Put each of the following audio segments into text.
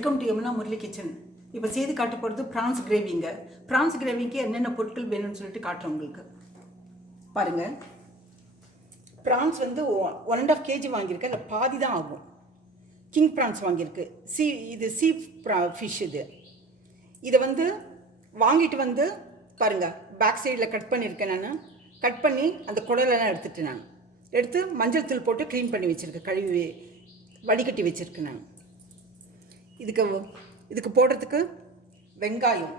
Welcome to Yamuna Murali kitchen. இப்போ செய்து காட்ட போகிறது ப்ரான்ஸ் கிரேவிங்க. ப்ரான்ஸ் கிரேவிக்கு என்னென்ன பொருட்கள் வேணும்னு சொல்லிட்டு காட்டுறேன் உங்களுக்கு. பாருங்கள், ப்ரான்ஸ் வந்து 1.5 kg வாங்கியிருக்கேன். அதில் பாதி தான் ஆகும். கிங் ப்ரான்ஸ் வாங்கியிருக்கு. இது சீ ஃபிஷ். இதை வந்து வாங்கிட்டு வந்து பாருங்கள், பேக் சைடில் கட் பண்ணியிருக்கேன். நான் கட் பண்ணி அந்த குடலெல்லாம் எடுத்துகிட்டு நான் எடுத்து மஞ்சள் தூள் போட்டு க்ளீன் பண்ணி வச்சுருக்கேன். கழுவி வடிகட்டி வச்சுருக்கேன். நான் இதுக்கு போடுறதுக்கு வெங்காயம்,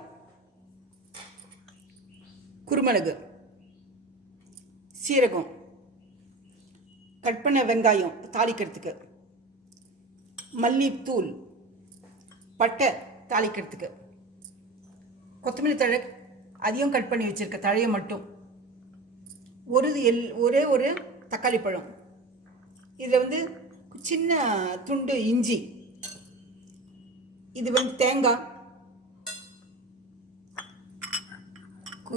குருமிளகு, சீரகம், கட் பண்ண வெங்காயம் தாளிக்கிறதுக்கு, மல்லித்தூள், பட்டை தாளிக்கிறதுக்கு, கொத்தமல்லி தழை அதையும் கட் பண்ணி வச்சுருக்க தழையை மட்டும், ஒரே ஒரு தக்காளி பழம், இதில் வந்து சின்ன துண்டு இஞ்சி, இது வந்து தேங்காய்,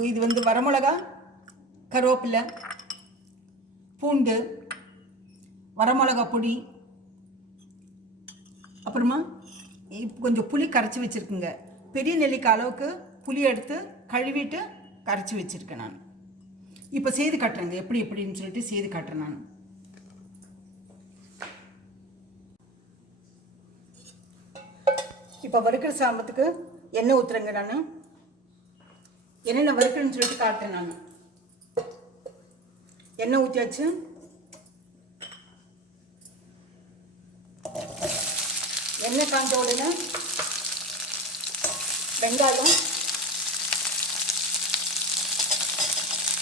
இது வந்து வரமிளகா, கருவேப்பிலை, பூண்டு, வரமிளகா பொடி, அப்புறமா கொஞ்சம் புளி கரைச்சி வச்சுருக்குங்க. பெரிய நெல்லிக்காய் அளவுக்கு புளி எடுத்து கழுவிட்டு கரைச்சி வச்சுருக்கேன். நான் இப்போ செய்து காட்டுறேங்க, எப்படின்னு சொல்லிட்டு செய்து காட்டுறேன். நான் இப்போ வறுக்கிற சாம்பத்துக்கு எண்ணெய் ஊற்றுறேங்க. நான் என்னென்ன வறுக்கிறேன்னு சொல்லிட்டு காட்டுறேன். நான் எண்ணெய் ஊற்றியாச்சு. எண்ணெய் காஞ்ச உடனே வெங்காயம்,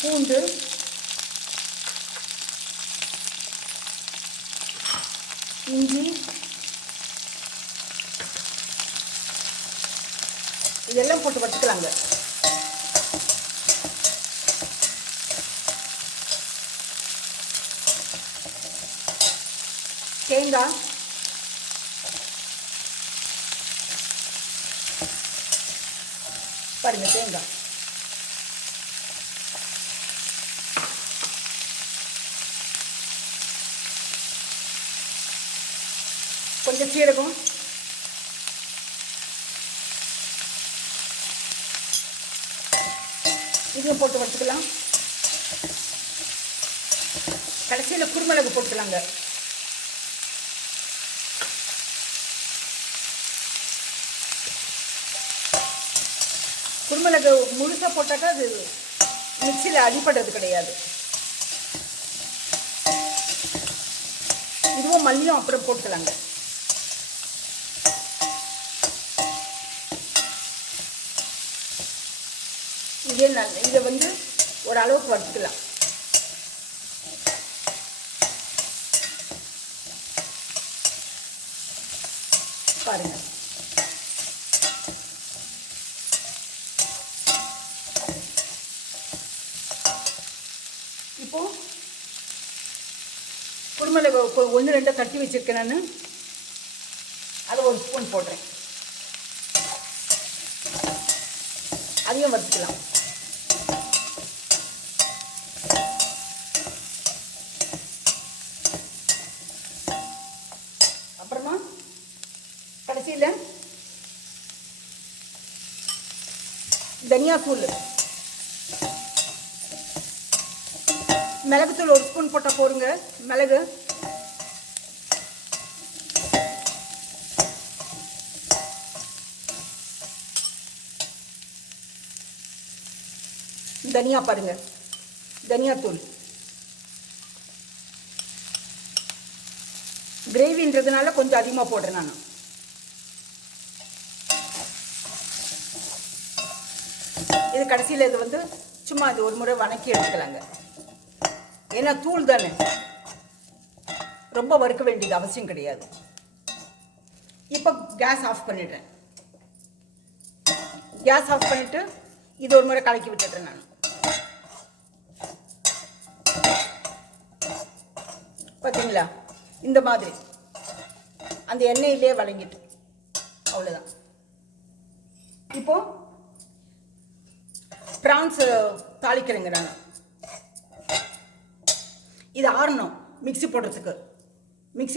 பூண்டு, இஞ்சி இதெல்லாம் போட்டு வறுத்துக்கலாங்க. தேங்காய், பாருங்க, தேங்காய், கொஞ்சம் சீரகம், இதையும் போட்டு வச்சுக்கலாம். கடைசியில் குருமிளகு போட்டுக்கலாங்க. குருமிளகு முழுசாக போட்டாக்கா அது மிக்சியில் அடிப்படுறது கிடையாது. இதுவும் மல்லியும் அப்புறம் போட்டுக்கலாங்க. இதை வந்து ஓரளவுக்கு வறுத்துக்கலாம். பாருங்க, இப்போ குருமிளகு 1-2 தட்டி வச்சிருக்கேன். நான் அதை ஒரு ஸ்பூன் போடுறேன். அதையும் வறுத்துக்கலாம். அப்புறமா கடைசியில் தனியாத்தூள், மிளகுத்தூள் 1 ஸ்பூன் போட்டால் போடுங்க. மிளகு, தனியா, பாருங்க, தனியாத்தூள். கிரேவின்றதுனால கொஞ்சம் அதிகமாக போடுறேன் நான். இது கடைசியில் இது வந்து சும்மா இது ஒரு முறை வணக்கி எடுத்துக்கலாங்க. ஏன்னா தூள் தானே, ரொம்ப வறுக்க வேண்டியது அவசியம் கிடையாது. இப்போ கேஸ் ஆஃப் பண்ணிடுறேன். கேஸ் ஆஃப் பண்ணிவிட்டு இது ஒரு முறை கலக்கி விட்டுடுறேன். நான் பார்த்தீங்களா, இந்த மாதிரி அந்த எண்ணெயிலே வழங்கிட்டு அவ்வளோதான். இப்போ ப்ரான்ஸ் தாளிக்கிறேங்க. நான் இது ஆறணும், மிக்சி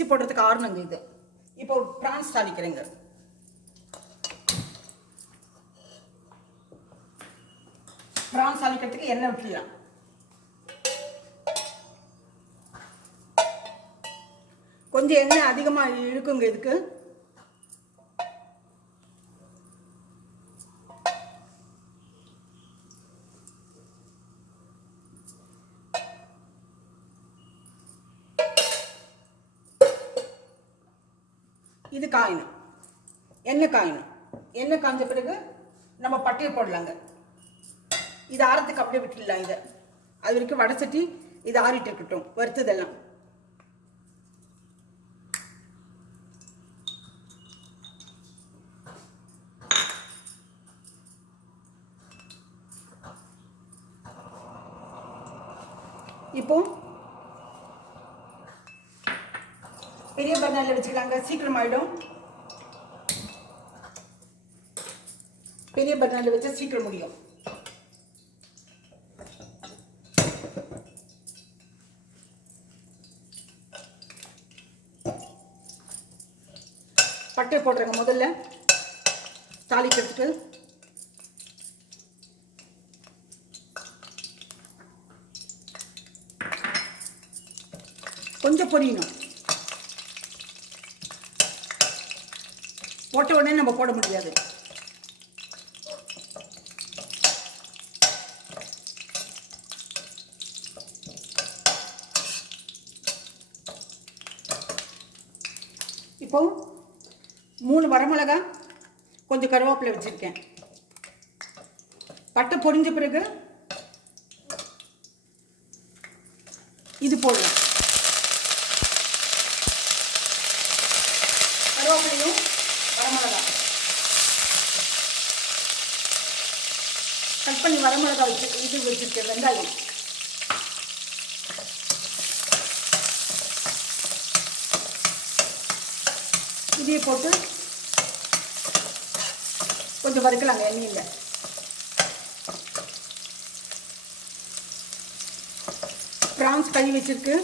போடுறதுக்கு ஆறணுங்க. இது இப்போ ப்ரான்ஸ் தாளிக்கிறேங்க. ப்ரான்ஸ் தாளிக்கிறதுக்கு எண்ணெய் விட்டுடலாம். கொஞ்சம் எண்ணெய் அதிகமாக இழுக்குங்க இதுக்கு. இது காயணும், எண்ணெய் காயணும். எண்ணெய் காய்ஞ்ச பிறகு நம்ம பட்டையை போடலாங்க. இது ஆறத்துக்கு அப்படியே விட்டுடலாம். இதை அது வரைக்கும் வடை சட்டி இது ஆறிட்டு இருக்கட்டும். வறுத்ததெல்லாம் இப்போ பெரிய பர்னரில் வச்சுக்கலாங்க, சீக்கிரம் ஆகிடும். பெரிய பர்னரில் வச்சா சீக்கிரம் முடியும். பட்டை போடுறேங்க முதல்ல தாளிக்கிறதுக்கு. கொஞ்சம் பொரியணும். போட்ட உடனே நம்ம போட முடியாது. இப்போ 3 வரமிளகாய், கொஞ்சம் கருவேப்பிலை வச்சுருக்கேன். பட்டை பொரிஞ்ச பிறகு இது போடலாம். கருவேப்பிலையும் வரமிளகாய் கட் பண்ணி வரமிளகாய் இது வச்சுருக்கேன். வெங்காயம் இதையே போட்டு கொஞ்சம் வறுக்கலாங்க எண்ணெயில். ப்ரான்ஸ் கழுவி வச்சிருக்கு.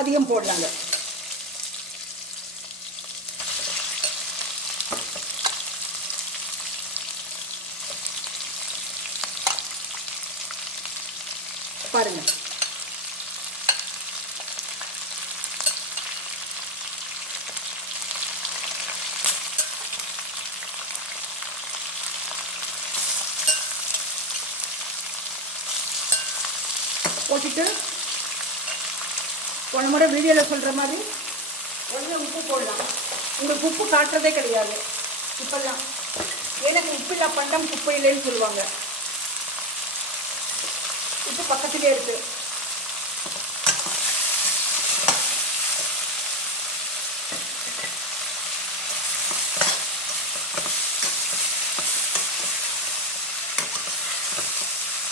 அதையும் போடலாங்க. பாருங்க, போட்டுட்டு போன முறை வீடியோவில் சொல்கிற மாதிரி கொஞ்சம் உப்பு போடலாம். உங்களுக்கு உப்பு காட்டுறதே கிடையாது இப்பெல்லாம். எனக்கு உப்பு இல்லை பண்டம் குப்பை இல்லைன்னு சொல்லுவாங்க. உப்பு பக்கத்துலேயே இருக்கு.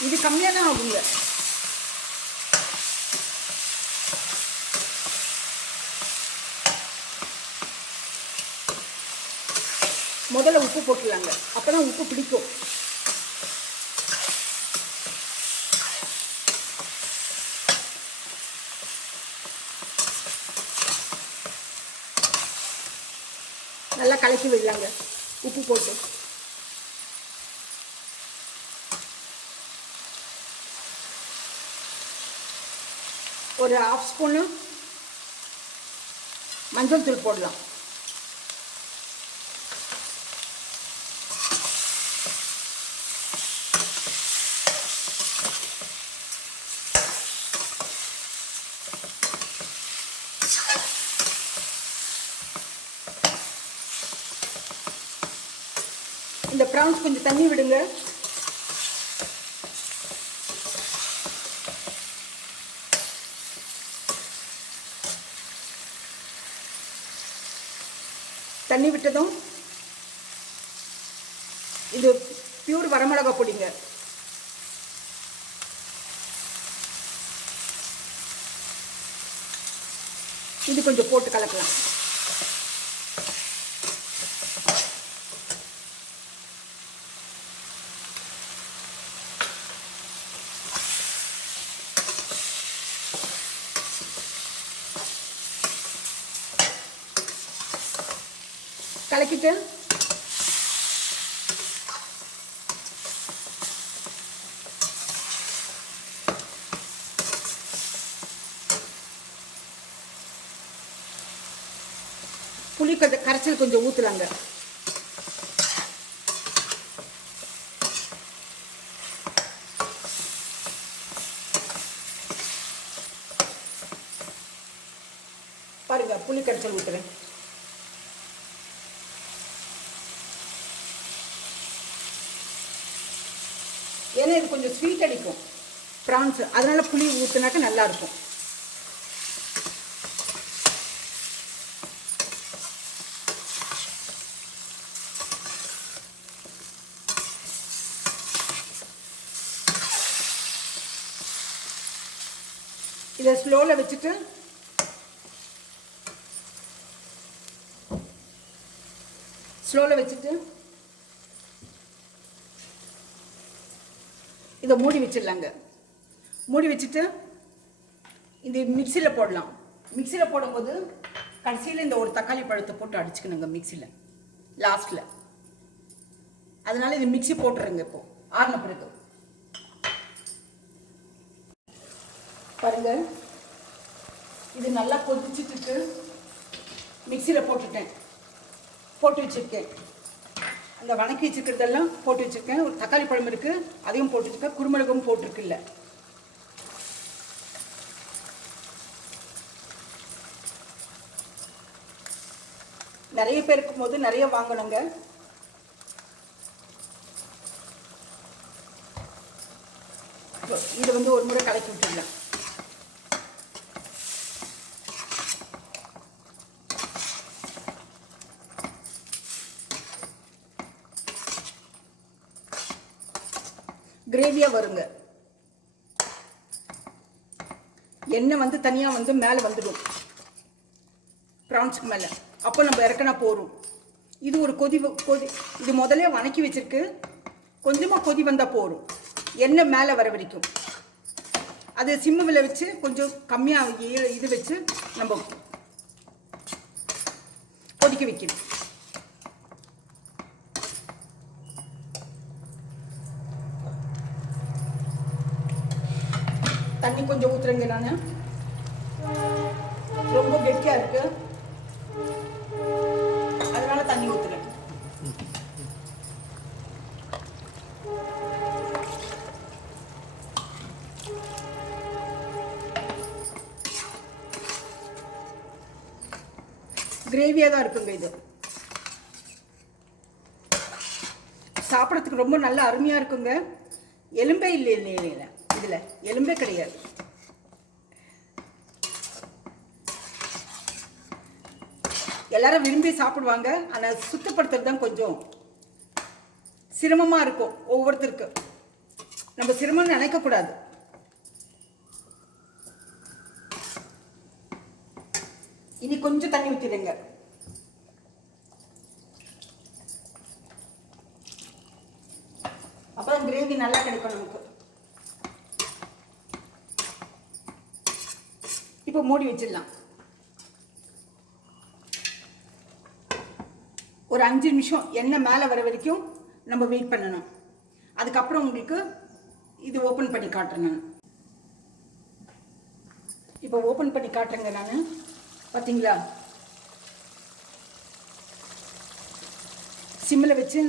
இது கம்மியாக தான் ஆகுங்க. முதல்ல உப்பு போட்டுலாங்க, அப்போ தான் உப்பு பிடிக்கும். நல்லா கலக்கி விடலாங்க உப்பு போட்டு. ஒரு 1/2 ஸ்பூனு மஞ்சள் தூள் போடலாம். இந்த ப்ரான்ஸ் கொஞ்சம் தண்ணி விடுங்க. தண்ணி விட்டதும் இது பியூர் வரமிளகாய் பொடிங்க. இது கொஞ்சம் போட்டு கலக்கலாம். கலக்கிட்டு புளி கரைச்சல் கொஞ்சம் ஊற்றலாங்க. பாருங்க, புளி கரைச்சல் ஊற்றுறேன். ஏன்னா இது கொஞ்சம் ஸ்வீட் அடிக்கும் ப்ரான்ஸ், அதனால புளி ஊற்றுனாக்க நல்லாயிருக்கும். இதை ஸ்லோவில் வச்சுட்டு இதை மூடி வச்சிடலாங்க. மூடி வச்சுட்டு இந்த மிக்சியில் போடலாம். மிக்சியில் போடும்போது கடைசியில் இந்த ஒரு தக்காளி பழத்தை போட்டு அடிச்சுக்கணுங்க மிக்சியில் லாஸ்ட்டில். அதனால இது மிக்சி போட்டுருங்க. இப்போ ஆறின பிறகு பாருங்க, இது நல்லா கொதிச்சுட்டு மிக்சியில் போட்டு வச்சுருக்கேன். அந்த வணக்கி வச்சுருக்கிறதெல்லாம் போட்டு வச்சுருக்கேன். ஒரு தக்காளி பழம் இருக்குது, அதையும் போட்டு வச்சுருக்கேன். குருமிளகும் போட்டிருக்கு. இல்லை, நிறைய பேர் இருக்கும்போது நிறைய வாங்கணுங்க. இதை வந்து ஒரு முறை கலக்கி விட்டுடலாம். கிரேவியாக வருங்க. எண்ணெய் வந்து தனியாக வந்து மேலே வந்துடும் ப்ரான்ஸுக்கு மேலே. அப்போ நம்ம இறக்கினா போகிறோம். இது ஒரு கொதி இது முதலே வணக்கி வச்சிருக்கு. கொஞ்சமாக கொதி வந்தால் போகிறோம். எண்ணெய் மேலே வர வரைக்கும் அது சிம்மில் வச்சு கொஞ்சம் கம்மியாக இது வச்சு நம்ம கொதிக்க வைக்கணும். தண்ணி கொஞ்சம் ஊற்றுறேங்க. நான் ரொம்ப கெட்டியாக இருக்கு, அதனால தண்ணி ஊற்றுறேன். கிரேவியாக தான் இருக்குங்க. இது சாப்பிட்றதுக்கு ரொம்ப நல்லா அருமையாக இருக்குங்க. எலும்பே இல்லை இதில் எலும்பே கிடையாது. எல்லாரும் விரும்பி சாப்பிடுவாங்க. ஆனால் சுத்தப்படுத்துறது தான் கொஞ்சம் சிரமமாக இருக்கும் ஒவ்வொருத்தருக்கு. நம்ம சிரமம்னு நினைக்கக்கூடாது. இனி கொஞ்சம் தண்ணி ஊற்றிடுங்க. அப்போ தான் கிரேவி நல்லா கிடைக்கும் நமக்கு. இப்போ மூடி வச்சிடலாம். ஒரு 5 நிமிஷம் எண்ணெய் மேலே வர வரைக்கும் நம்ம வெயிட் பண்ணணும். அதுக்கப்புறம் உங்களுக்கு இது ஓப்பன் பண்ணி காட்டுறேன். நான் இப்போ ஓப்பன் பண்ணி காட்டுறேங்க. நான் பார்த்தீங்களா, சிம்மில் வச்சு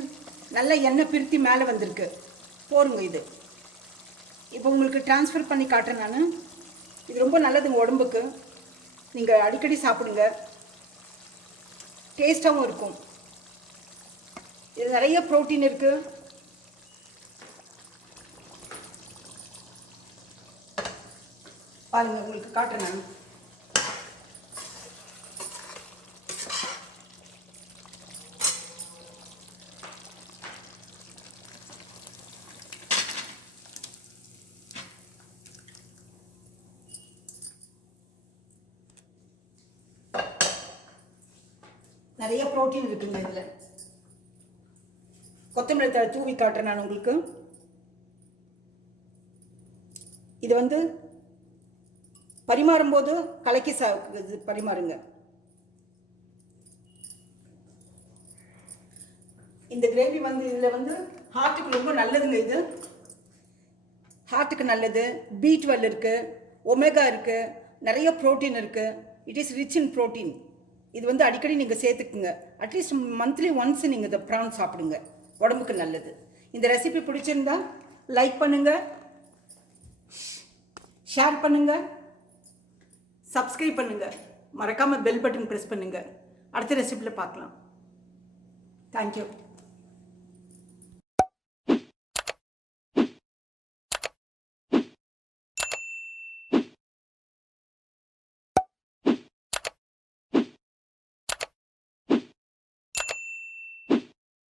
நல்லா எண்ணெய் பிரித்தி மேலே வந்திருக்கு. போருங்க இது. இப்போ உங்களுக்கு ட்ரான்ஸ்ஃபர் பண்ணி காட்டுறேன். நான் இது ரொம்ப நல்லதுங்க உடம்புக்கு. நீங்கள் அடிக்கடி சாப்பிடுங்க, டேஸ்ட்டாகவும் இருக்கும். இது நிறைய ப்ரோட்டீன் இருக்குது. பாருங்கள், உங்களுக்கு காட்டுறேன். நான் நிறைய ப்ரோட்டீன் இருக்குங்க இதில். கொத்தமல்லி தழை தூவி காட்டுறேன் நான் உங்களுக்கு. இது வந்து பரிமாறும்போது கலக்கி பரிமாறுங்க. இந்த கிரேவி வந்து இதில் வந்து ஹார்ட்டுக்கு ரொம்ப நல்லதுங்க. இது ஹார்ட்டுக்கு நல்லது. B12 இருக்குது, ஒமேகா இருக்குது, நிறைய ப்ரோட்டீன் இருக்குது. It is rich in protein. இது வந்து அடிக்கடி நீங்கள் சேர்த்துக்குங்க. அட்லீஸ்ட் மந்த்லி ஒன்ஸ் நீங்கள் இந்த ப்ரான் சாப்பிடுங்க, உடம்புக்கு நல்லது. இந்த ரெசிபி பிடிச்சிருந்தா லைக் பண்ணுங்கள், ஷேர் பண்ணுங்கள், சப்ஸ்கிரைப் பண்ணுங்கள், மறக்காமல் பெல் பட்டன் ப்ரெஸ் பண்ணுங்கள். அடுத்த ரெசிபியில் பார்க்கலாம். தேங்க்யூ.